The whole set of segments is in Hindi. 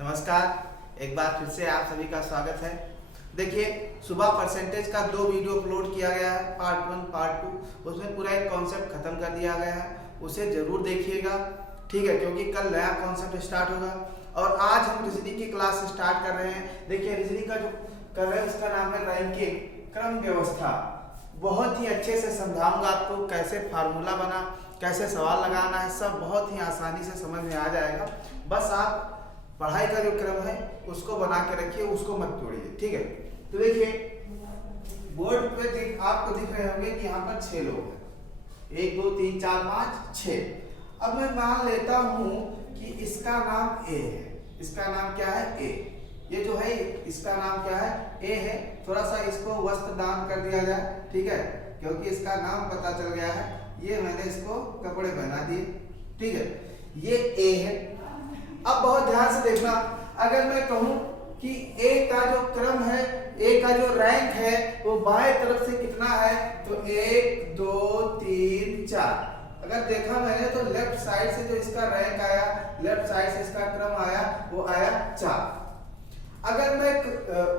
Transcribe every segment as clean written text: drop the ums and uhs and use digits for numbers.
नमस्कार, एक बार फिर से आप सभी का स्वागत है। देखिए, सुबह परसेंटेज का 2 वीडियो अपलोड किया गया है, पार्ट 1 पार्ट 2। उसमें पूरा एक कॉन्सेप्ट खत्म कर दिया गया है, उसे जरूर देखिएगा, ठीक है, क्योंकि कल नया कॉन्सेप्ट स्टार्ट होगा। और आज हम रीजनिंग की क्लास स्टार्ट कर रहे हैं। देखिए, रीजनिंग का जो कर रहे हैं उसका नाम है रैंकिंग, क्रम व्यवस्था। बहुत ही अच्छे से समझाऊंगा आपको, कैसे फार्मूला बना, कैसे सवाल लगाना है, सब बहुत ही आसानी से समझ में आ जाएगा। बस आप पढ़ाई का जो क्रम है उसको बना के रखिए, उसको मत तोड़िए, ठीक है। तो देखिए, बोर्ड पे आपको दिख रहे होंगे कि यहाँ पर 6 लोग हैं, 1 2 3 4 5 6। अब मैं मान लेता हूँ कि इसका नाम ए है। इसका नाम क्या है? ए। ये जो है इसका नाम क्या है? ए है। थोड़ा सा इसको वस्त्र दान कर दिया जाए, ठीक है, क्योंकि इसका नाम पता चल गया है। ये मैंने इसको कपड़े पहना दिए, ठीक है। ये ए है। अब बहुत ध्यान से देखना, अगर मैं कहूं कि ए का जो क्रम है, ए का जो रैंक है वो बाएं तरफ से कितना है, तो 1 2 3 4। अगर देखा मैंने तो लेफ्ट साइड से जो इसका रैंक आया, लेफ्ट साइड से इसका क्रम आया, वो आया 4। अगर मैं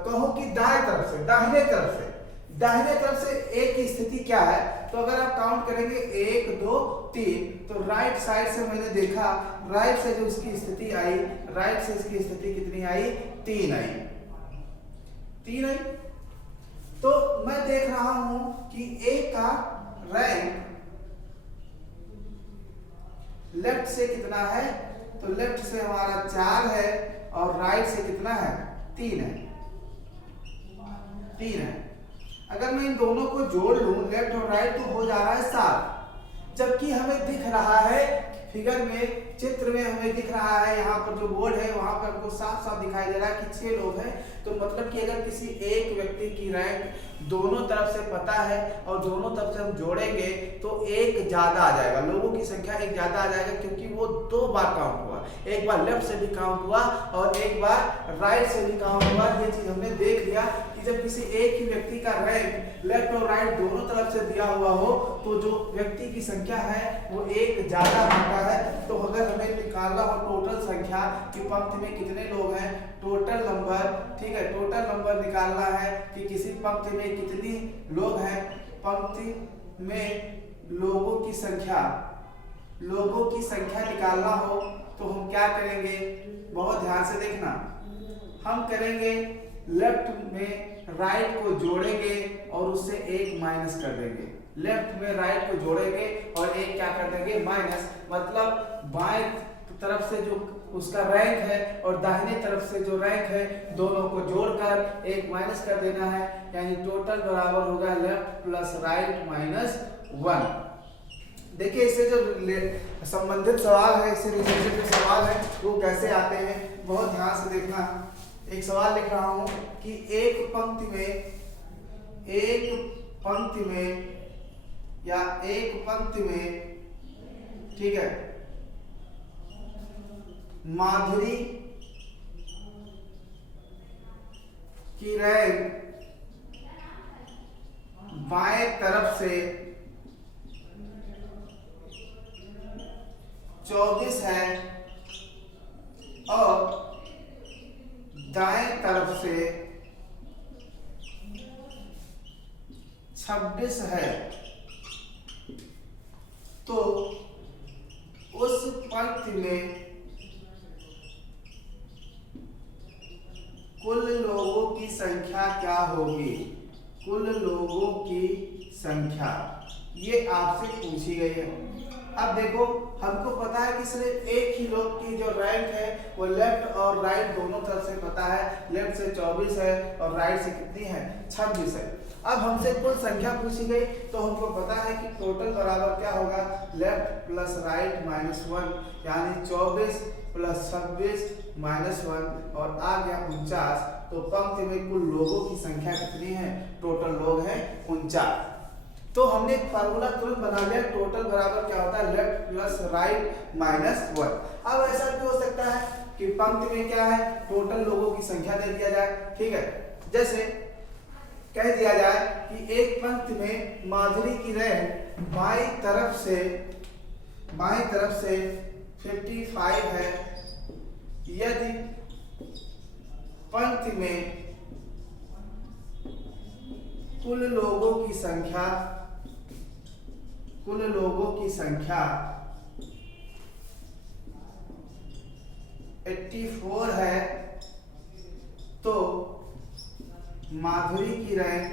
कहूं कि दाएं तरफ से, दाहिने तरफ से ए की स्थिति क्या है, तो अगर आप काउंट करेंगे 1 2 3, तो राइट साइड से मैंने देखा, राइट से जो इसकी स्थिति आई, राइट से इसकी स्थिति कितनी आई? 3 आई। 3 आई। तो मैं देख रहा हूं कि ए का रैंक लेफ्ट से कितना है, तो लेफ्ट से हमारा 4 है और राइट से कितना है? 3 है। 3 है। अगर मैं इन दोनों को जोड़ लूं, लेफ्ट और राइट, तो हो जा रहा है 7। जबकि हमें दिख रहा है फिगर में, चित्र में हमें दिख रहा है, यहाँ पर जो बोर्ड है वहां पर हमको साफ साफ दिखाई दे रहा है कि 6 लोग हैं। तो मतलब कि अगर किसी एक व्यक्ति की रैंक दोनों तरफ से पता है और दोनों तरफ से हम जोड़ेंगे तो एक ज्यादा आ जाएगा, लोगों की संख्या एक ज्यादा आ जाएगा, क्योंकि वो 2 बार काउंट हुआ। एक बार लेफ्ट से भी काउंट हुआ और एक बार राइट से भी काउंट हुआ। ये चीज हमने देख लिया कि जब किसी एक ही व्यक्ति का रैंक लेफ्ट और राइट दोनों तरफ से दिया हुआ हो, तो जो व्यक्ति की संख्या है वो एक ज्यादा होता है। तो अगर हमें निकालना हो टोटल संख्या कि पंक्ति में कितने लोग हैं, टोटल नंबर, ठीक है, टोटल नंबर निकालना है कि किसी पंक्ति में कितनी लोग हैं, पंक्ति में लोगों की संख्या निकालना हो, तो हम क्या करेंगे? बहुत ध्यान से देखना, हम करेंगे लेफ्ट में राइट को जोड़ेंगे और उससे 1 माइनस कर देंगे। लेफ्ट में राइट को जोड़ेंगे और 1 क्या कर देंगे? माइनस। मतलब बाएं तरफ से जो उसका रैंक है और दाहिने तरफ से जो रैंक है, दोनों को जोड़कर 1 माइनस कर देना है, यानी टोटल बराबर होगा लेफ्ट प्लस राइट माइनस 1। देखिए, इससे जो संबंधित सवाल है, इससे रिलेटेड जो सवाल है वो कैसे आते हैं, बहुत ध्यान से देखना। एक सवाल लिख रहा हूं कि एक पंक्ति में, ठीक है, माधुरी की रैंक बाएं तरफ से 24 है और दाएं तरफ से 26 है, तो उस पंक्ति में कुल लोगों की संख्या क्या होगी? कुल लोगों की संख्या ये आपसे पूछी गई है। अब देखो, हमको पता है कि सिर्फ एक ही लोग की जो रैंक है वो लेफ्ट और राइट दोनों तरफ से पता है। लेफ्ट से 24 है और राइट से कितनी है? 26 है। अब हमसे कुल संख्या पूछी गई, तो हमको पता है कि टोटल बराबर क्या होगा? लेफ्ट प्लस राइट माइनस 1, यानी 24 प्लस 26 माइनस 1 और आ गया 49। तो पंक्ति में कुल लोगों की संख्या कितनी है? टोटल लोग हैं 49। तो हमने एक फार्मूला तुरंत बना लिया, टोटल बराबर क्या होता है? Left plus right minus 1। अब ऐसा भी हो सकता है कि पंक्ति में क्या है? टोटल लोगों की संख्या दे दिया जाए, ठीक है। जैसे कह दिया जाए कि एक पंक्ति में माधुरी की रैंक बाईं तरफ से 55 है, यदि पंक्ति में कुल लोगों की संख्या 84 है, तो माधुरी की रैंक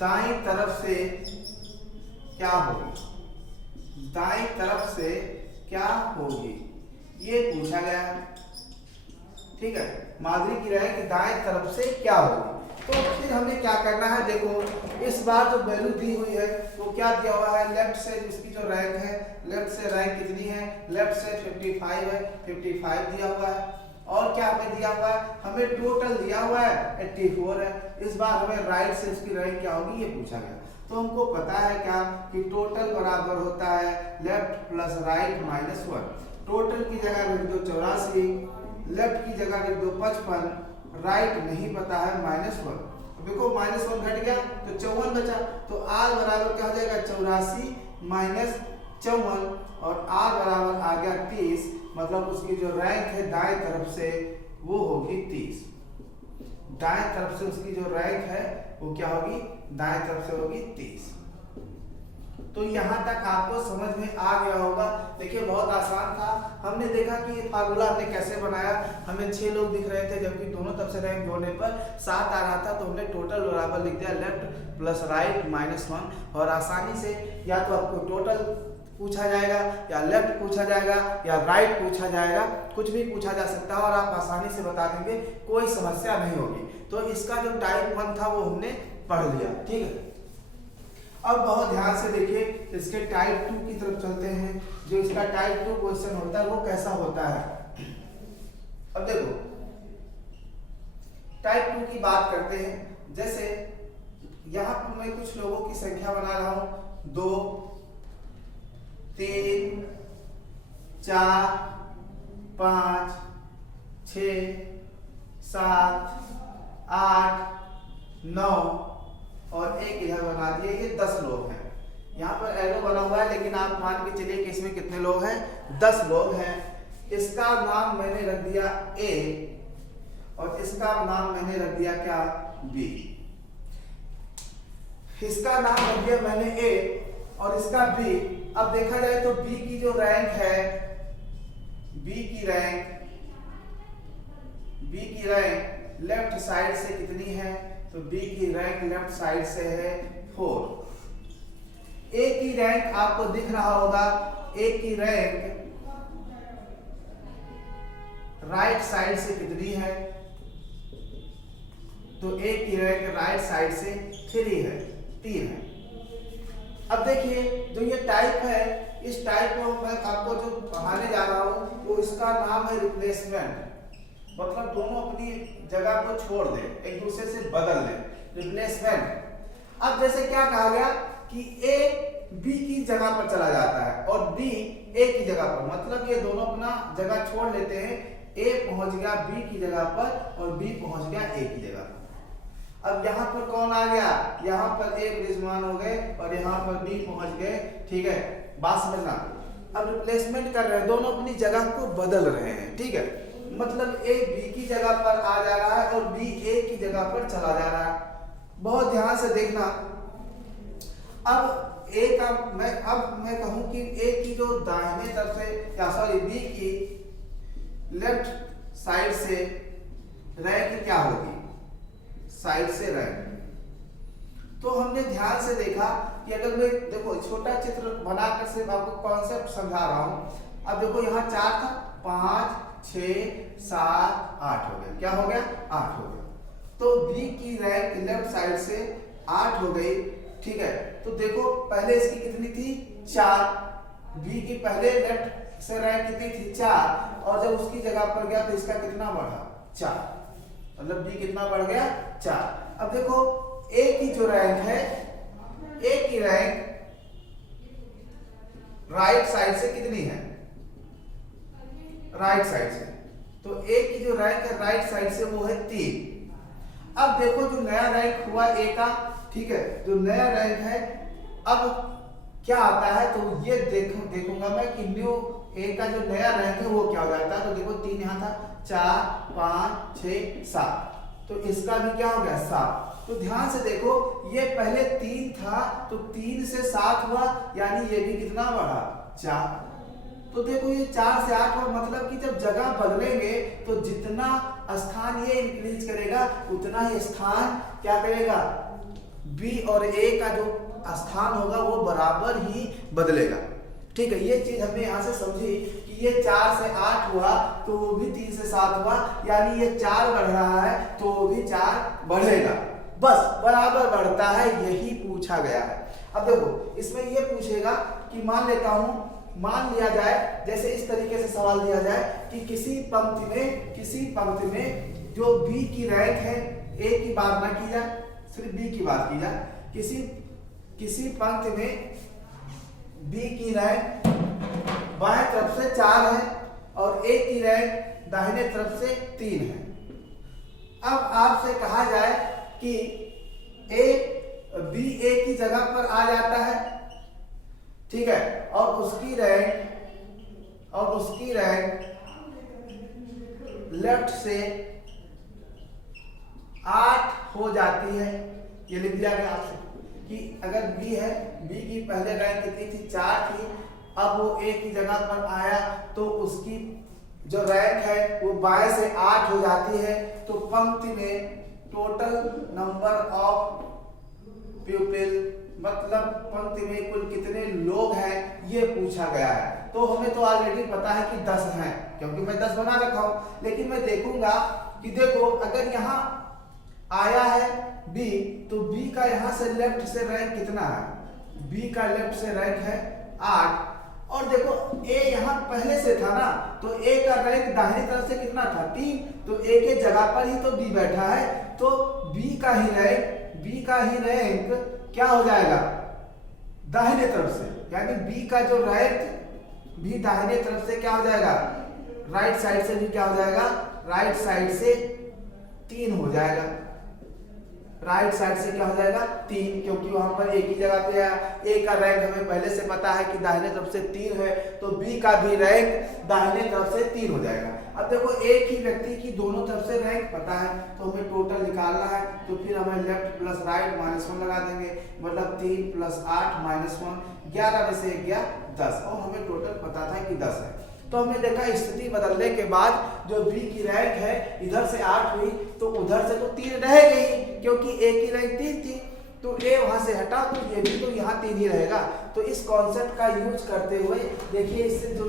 दाईं तरफ से क्या होगी, दाईं तरफ से क्या होगी, ये पूछा गया है। ठीक है, माधुरी की रैंक दाएं तरफ से क्या होगी। तो फिर हमें क्या करना है, देखो इस बार जो वैल्यू दी हुई है वो क्या दिया हुआ है, लेफ्ट से इसकी जो रैंक है, लेफ्ट से रैंक कितनी है, लेफ्ट से 55 है, 55 दिया हुआ है। और क्या हमें दिया हुआ है, हमें टोटल दिया हुआ है 84 है। इस बार हमें राइट से उसकी रैंक क्या होगी ये पूछा गया। तो हमको पता है क्या कि टोटल बराबर होता है left plus right minus 1। Total की जगह लिख दो 84, लेफ्ट की जगह लिख दो 55, राइट नहीं पता है -1। देखो -1 घट गया तो 54 बचा, तो r बराबर क्या हो जाएगा 84 माइनस 54, और r बराबर आ गया 30। मतलब उसकी जो रैंक है दाएं तरफ से वो होगी 30। दाएं तरफ से उसकी जो रैंक है वो क्या होगी, दाएं तरफ से होगी 30। तो यहाँ तक आपको समझ में आ गया होगा। देखिए बहुत आसान था। हमने देखा कि ये फार्मूला हमने कैसे बनाया। हमें 6 लोग दिख रहे थे, जबकि दोनों तरफ से रैंक जोड़ने पर 7 आ रहा था, तो हमने टोटल बराबर लिख दिया लेफ्ट प्लस राइट -1। और आसानी से या तो आपको टोटल पूछा जाएगा, या लेफ्ट पूछा जाएगा, या राइट पूछा जाएगा, कुछ भी पूछा जा सकता है और आप आसानी से बता देंगे, कोई समस्या नहीं होगी। तो इसका जो टाइप 1 था वो हमने पढ़ लिया। ठीक है, अब बहुत ध्यान से देखिए, इसके टाइप 2 की तरफ चलते हैं। जो इसका टाइप 2 क्वेश्चन होता है वो कैसा होता है। अब देखो टाइप 2 की बात करते हैं। जैसे यहाँ पर मैं कुछ लोगों की संख्या बना रहा हूं, 2 3 4 5 6 7 8 9 और एक इधर बना दिए, ये 10 लोग हैं। यहाँ पर एरो बना हुआ है, लेकिन आप मान के चलिए कि इसमें कितने लोग हैं, 10 लोग हैं। इसका नाम मैंने रख दिया A और इसका नाम मैंने रख दिया क्या, B। इसका नाम रख दिया मैंने A और इसका B। अब देखा जाए तो B की जो रैंक है, B की रैंक लेफ्ट साइड से कितनी है, तो B की रैंक लेफ्ट साइड से है 4। A की रैंक आपको दिख रहा होगा, A की रैंक राइट साइड से कितनी है, तो A की रैंक राइट साइड से 3 है। अब देखिए जो ये टाइप है, इस टाइप को मैं आपको जो पढ़ाने जा रहा हूं वो इसका नाम है रिप्लेसमेंट। मतलब दोनों अपनी जगह को छोड़ दें, एक दूसरे से बदल दें, रिप्लेसमेंट। अब जैसे क्या कहा गया कि A B की जगह पर चला जाता है और B A की जगह पर, मतलब ये दोनों अपना जगह छोड़ लेते हैं। A पहुंच गया B की जगह पर और B पहुंच गया A की जगह पर। अब यहाँ पर कौन आ गया, यहाँ पर A विराजमान हो गए और यहाँ पर B पहुंच गए। ठीक है, बात समझना। अब रिप्लेसमेंट कर रहे हैं, दोनों अपनी जगह को बदल रहे हैं। ठीक है, मतलब A B की जगह पर आ जा रहा है और B A की जगह पर चला जा रहा है। बहुत ध्यान से देखना। अब A का मैं कहूं कि A की जो दाहिने तरफ से, या सॉरी B की लेफ्ट साइड से रैंक क्या होगी, साइड से रैंक। तो हमने ध्यान से देखा कि अगर मैं देखो छोटा चित्र बनाकर सिर्फ आपको कॉन्सेप्ट समझा रहा हूं। अब देखो यहाँ 4 था, 5 6 7 8 हो गया। क्या हो गया, 8 हो गया। तो B की रैंक लेफ्ट साइड से 8 हो गई। ठीक है, तो देखो पहले इसकी कितनी थी, 4। B की पहले लेफ्ट से रैंक कितनी थी, 4, और जब उसकी जगह पर गया तो इसका कितना बढ़ा, 4। मतलब B कितना बढ़ गया, 4। अब देखो A की जो रैंक है, A की रैंक राइट साइड से कितनी है, राइट साइड से, तो A की जो रैंक है राइट साइड से वो है 3। अब देखो जो नया रैंक हुआ A का, ठीक है, जो नया रैंक है, अब क्या आता है, तो ये देखूंगा मैं कि न्यू ए का जो नया रैंक है वो क्या हो जाता है। तो देखो 3 यहाँ था, 4 5 6 7, तो इसका भी क्या हो गया 7। तो ध्यान से देखो ये पहले 3 था तो 3 से 7 हुआ, यानी ये भी कितना बढ़ा 4। तो देखो ये 4 से 8 हुआ, मतलब कि जब जगह बदलेंगे तो जितना स्थान ये इंक्रीज करेगा उतना ही स्थान क्या करेगा, बी और ए का जो स्थान होगा वो बराबर ही बदलेगा। ठीक है, ये चीज हमने यहाँ से समझी कि ये 4 से 8 हुआ तो वो भी 3 से 7 हुआ, यानी ये 4 बढ़ रहा है तो वो भी 4 बढ़ेगा, बस बराबर बढ़ता है, यही पूछा गया है। अब देखो इसमें ये पूछेगा कि मान लेता हूं, मान लिया जाए जैसे इस तरीके से सवाल दिया जाए कि किसी पंक्ति में जो बी की रैंक है, ए की बात ना की जाए, सिर्फ बी की बात की जाए, किसी पंक्ति में बी की रैंक बाएं तरफ से 4 है और ए की रैंक दाहिने तरफ से 3 है। अब आपसे कहा जाए कि बी ए की जगह पर आ जाता है, ठीक है, और उसकी रैंक लेफ्ट से 8 हो जाती है। ये लिख दिया गया आपसे कि अगर बी है, बी की पहले रैंक कितनी थी 4 थी, अब वो ए की जगह पर आया तो उसकी जो रैंक है वो बाएं से 8 हो जाती है। तो पंक्ति में टोटल नंबर ऑफ पीपल, मतलब पंक्ति में कुल कितने लोग हैं ये पूछा गया है। तो हमें तो ऑलरेडी पता है कि 10 हैं क्योंकि मैं 10 बना रखा हूं, लेकिन मैं देखूंगा कि देखो अगर यहाँ आया है बी तो बी का यहाँ से लेफ्ट से रैंक कितना है, बी का लेफ्ट से रैंक है 8, और देखो ए यहाँ पहले से था ना, तो ए का रैंक दाहिनी तरफ से कितना था 3, तो ए के जगह पर ही तो बी बैठा है, तो बी का ही रैंक क्या हो जाएगा दाहिने तरफ से, यानी बी का जो रैंक भी दाहिने तरफ से क्या हो जाएगा, राइट साइड से भी क्या हो जाएगा, राइट साइड से 3 हो जाएगा, राइट साइड से क्या हो जाएगा 3, क्योंकि वहां पर एक ही जगह पे आया। ए का रैंक हमें पहले से पता है कि दाहिने तरफ से 3 है, तो बी का भी रैंक दाहिने तरफ से 3 हो जाएगा। अब देखो एक ही व्यक्ति की दोनों तरफ से रैंक पता है, तो हमें टोटल निकालना है, तो फिर हमें लेफ्ट प्लस राइट -1 लगा देंगे, मतलब 3 + 8 -1, 11 में से 1 गया 10, और हमें टोटल पता था कि 10 है। तो हमने देखा स्थिति बदलने के बाद जो बी की रैंक है इधर से 8 हुई तो उधर से तो 3 रहेगी ही, क्योंकि ए की रैंक 3 थी, तो ए वहां से हटा तो ये भी तो यहाँ 3 ही रहेगा। तो इस कॉन्सेप्ट का यूज करते हुए देखिए इससे जो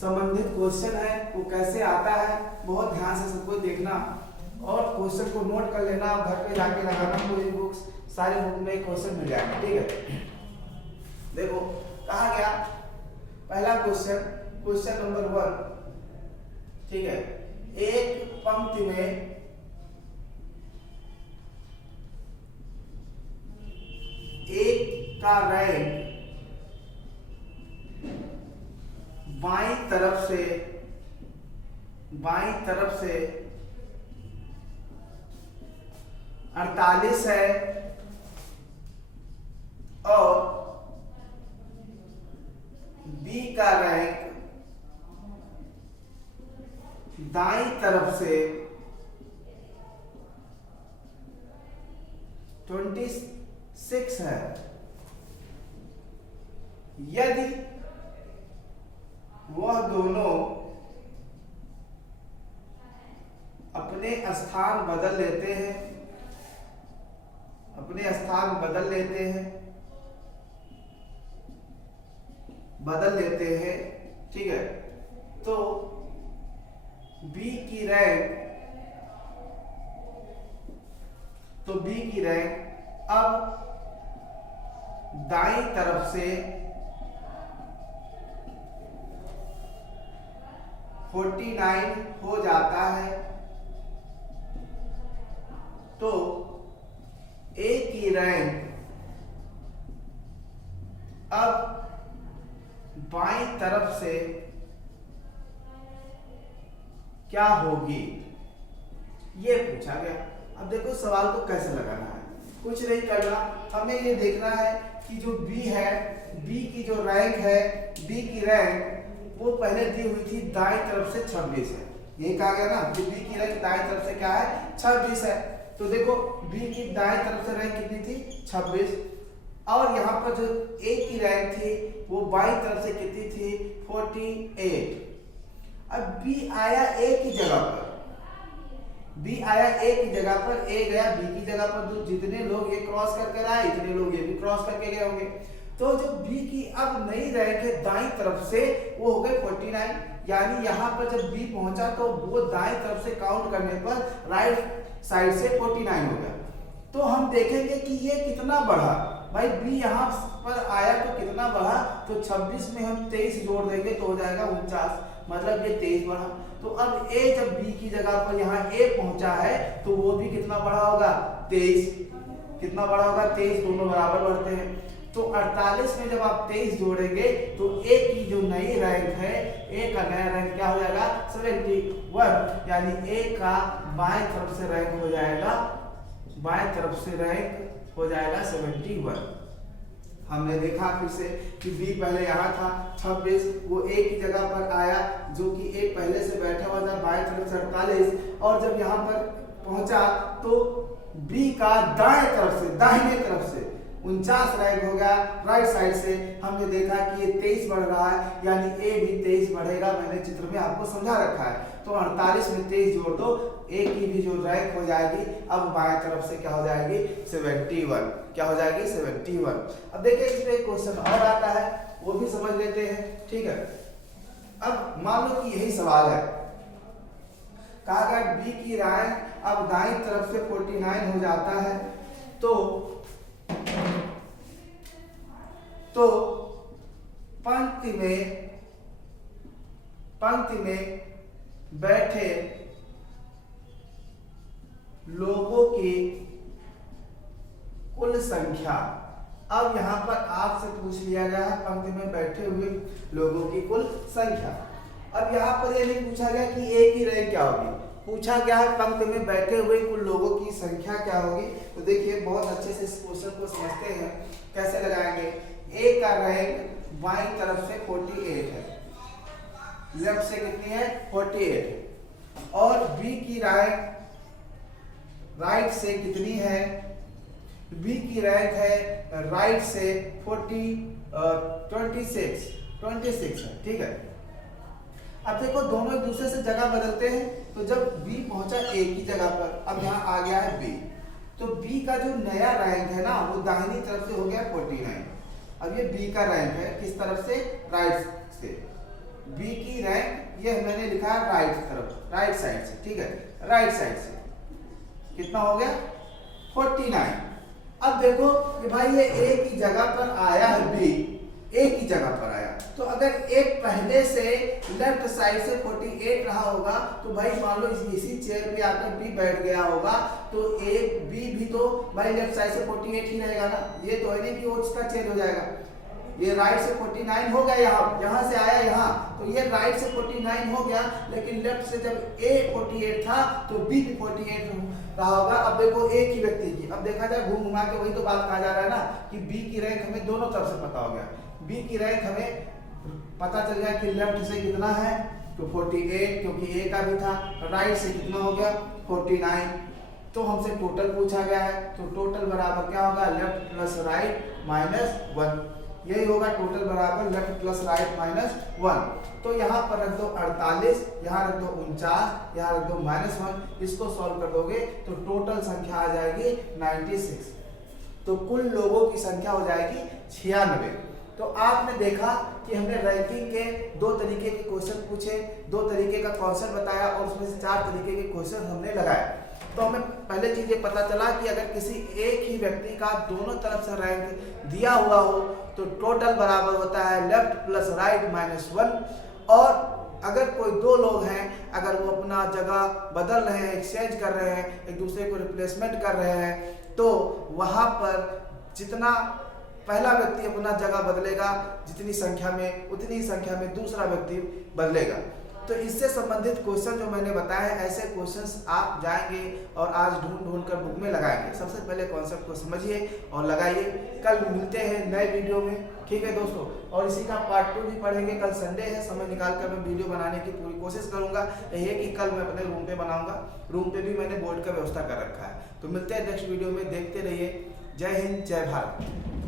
संबंधित क्वेश्चन है वो कैसे आता है, बहुत ध्यान से सबको देखना और क्वेश्चन को नोट कर लेना, घर पे जाके लगाना, कोई बुक्स सारे बुक में क्वेश्चन मिल जाएगा। ठीक है, देखो कहा गया पहला क्वेश्चन नंबर 1, ठीक है, एक पंक्ति में एक का रैंक बाईं तरफ से 48 है और बी का रैंक दाईं तरफ से 26 है। यदि वह दोनों अपने स्थान बदल लेते हैं, ठीक है, तो बी की रैंक अब दाईं तरफ से 49 हो जाता है, तो ए की रैंक अब बाईं तरफ से क्या होगी, ये पूछा गया। अब देखो सवाल को कैसे लगाना है, कुछ नहीं करना, हमें ये देखना है कि जो बी है बी की जो रैंक है, बी की रैंक वो पहले दी हुई थी दाएं तरफ से 26 है। ये कहा गया ना कि बी की रैंक दाएं तरफ से क्या है, 26 है। तो देखो बी की दाएं तरफ से रैंक कितनी थी, 26, और यहाँ पर जो ए की रैंक थी वो बाईं तरफ से कितनी थी, 48। अब बी आया ए की जगह पर, बी आया ए की जगह पर, ए गया बी की जगह पर, जो जितने लोग ये क्रॉस करके आए इतने लोग ये भी क्रॉस करके गए होंगे। तो जो बी की अब नई रैंक है दाईं तरफ से वो हो गए 49, यानी यहाँ पर जब बी पहुंचा तो वो दाईं तरफ से काउंट करने पर राइट साइड से 49 हो गया। तो हम देखेंगे कि ये कितना बढ़ा, भाई बी यहाँ पर आया तो कितना बढ़ा, तो 26 में हम 23 जोड़ देंगे तो हो जाएगा 49, मतलब ये 23 बढ़ा। तो अब ए जब बी की जगह पर यहाँ ए पहुंचा है तो वो भी कितना बढ़ा होगा, 23। कितना बढ़ा होगा, 23, दोनों बराबर बढ़ते हैं। तो 48 में जब आप 23 जोड़ेंगे तो ए की जो नई रैंक है, ए का नया रैंक क्या हो जाएगा, 71, यानी ए का बाएं तरफ से रैंक हो जाएगा, बाएं तरफ से रैंक हो जाएगा 71। हमने देखा फिर से कि बी पहले यहाँ था 26, वो ए की जगह पर आया जो कि ए पहले से बैठा हुआ था बाएं तरफ से 48, और जब यहाँ पर पहुंचा तो बी का दाएं तरफ से, दाहिने तरफ से 49 रैंक हो गया राइट साइड से। हमने देखा कि ये 23 बढ़ रहा है, यानी ए भी 23 बढ़ेगा, मैंने चित्र में आपको समझा रखा है। तो 48 में 23 जोड़ दो, ए की भी जो रैंक हो जाएगी अब बाएं तरफ से क्या हो जाएगी, 71। क्या हो जाएगी, 71। अब देखिए इसमें एक क्वेश्चन और आता है, वो भी समझ लेते हैं, ठीक है। अब मान लो कि यही सवाल है, कहा गया बी की रैंक अब दाईं तरफ से 49 हो जाता है, तो पंक्ति में बैठे लोगों की कुल संख्या, अब यहां पर आपसे पूछ लिया गया है पंक्ति में बैठे हुए लोगों की कुल संख्या। अब यहां पर यह नहीं पूछा गया कि ए की रैंक क्या होगी, पूछा गया है पंक्ति में बैठे हुए कुल लोगों की संख्या क्या होगी। तो देखिए बहुत अच्छे से इस क्वेश्चन को समझते हैं, कैसे लगाएंगे। ए का रैंक बाईं तरफ से 48 है, लेफ्ट से कितनी है, 48 है, और बी की रैंक राइट से कितनी है, बी की रैंक है राइट से 26 है, ठीक है। अब देखो दोनों एक दूसरे से जगह बदलते हैं, तो जब बी पहुंचा ए की जगह पर, अब यहाँ आ गया है बी, तो बी का जो नया रैंक है ना वो दाहिनी तरफ से हो गया 49। अब ये बी का रैंक है किस तरफ से, राइट से। बी की रैंक ये मैंने लिखा है राइट तरफ, राइट साइड से, ठीक है, राइट साइड से कितना हो गया, 49। अब देखो कि भाई ये ए की जगह पर आया है बी, ए की जगह पर आया, तो अगर ए पहले से लेफ्ट साइड से 48 रहा होगा, तो भाई मान लो इसी चेयर पे आकर बी बैठ गया होगा, तो ए बी भी तो भाई लेफ्ट साइड से 48 ही रहेगा ना, ये तो है नहीं कि वो उसका चेंज हो जाएगा। ये राइट से 49 हो गया, यहाँ से आया यहाँ, तो ये राइट से 49 हो गया, लेकिन लेफ्ट से जब ए 48 था तो बी भी 48 रहा होगा। अब देखो एक ही व्यक्ति की, अब देखा जाए घूम घुमा के वही तो बात कहा जा रहा है ना कि बी की रैंक हमें दोनों तरफ से पता हो गया। बी की रैंक हमें पता चल गया कि लेफ्ट से कितना है, तो 48, क्योंकि ए का भी था, राइट से कितना हो गया 49। तो हमसे टोटल पूछा गया है, तो टोटल बराबर क्या होगा, लेफ्ट प्लस राइट माइनस 1, यही होगा टोटल बराबर लेफ्ट प्लस राइट माइनस 1। तो यहाँ पर रख दो 48, यहाँ रख दो 49, यहाँ रख दो -1, इसको सॉल्व कर दोगे तो टोटल संख्या आ जाएगी 96। तो कुल लोगों की संख्या हो जाएगी 96। तो आपने देखा कि हमने रैंकिंग के 2 तरीके के क्वेश्चन पूछे, 2 तरीके का कॉन्सेप्ट बताया और उसमें से 4 तरीके के क्वेश्चन हमने लगाए। तो हमें पहले चीज ये पता चला कि अगर किसी एक ही व्यक्ति का दोनों तरफ से रैंक दिया हुआ हो तो टोटल बराबर होता है लेफ्ट प्लस राइट माइनस 1। और अगर कोई 2 लोग हैं, अगर वो अपना जगह बदल रहे हैं, एक्सचेंज कर रहे हैं, एक दूसरे को रिप्लेसमेंट कर रहे हैं, तो वहाँ पर जितना पहला व्यक्ति अपना जगह बदलेगा जितनी संख्या में, उतनी ही संख्या में दूसरा व्यक्ति बदलेगा। तो इससे संबंधित क्वेश्चन जो मैंने बताए हैं, ऐसे क्वेश्चंस आप जाएंगे और आज ढूंढ कर बुक में लगाएंगे। सबसे पहले कॉन्सेप्ट को समझिए और लगाइए। कल मिलते हैं नए वीडियो में। ठीक है दोस्तों, और इसी का पार्ट 2 भी पढ़ेंगे। कल संडे है, समय निकाल कर मैं वीडियो बनाने की पूरी कोशिश करूंगा। यही है कि कल मैं अपने रूम पे बनाऊंगा, रूम पे भी मैंने बोर्ड का व्यवस्था कर रखा है। तो मिलते हैं नेक्स्ट वीडियो में, देखते रहिए। जय हिंद, जय भारत।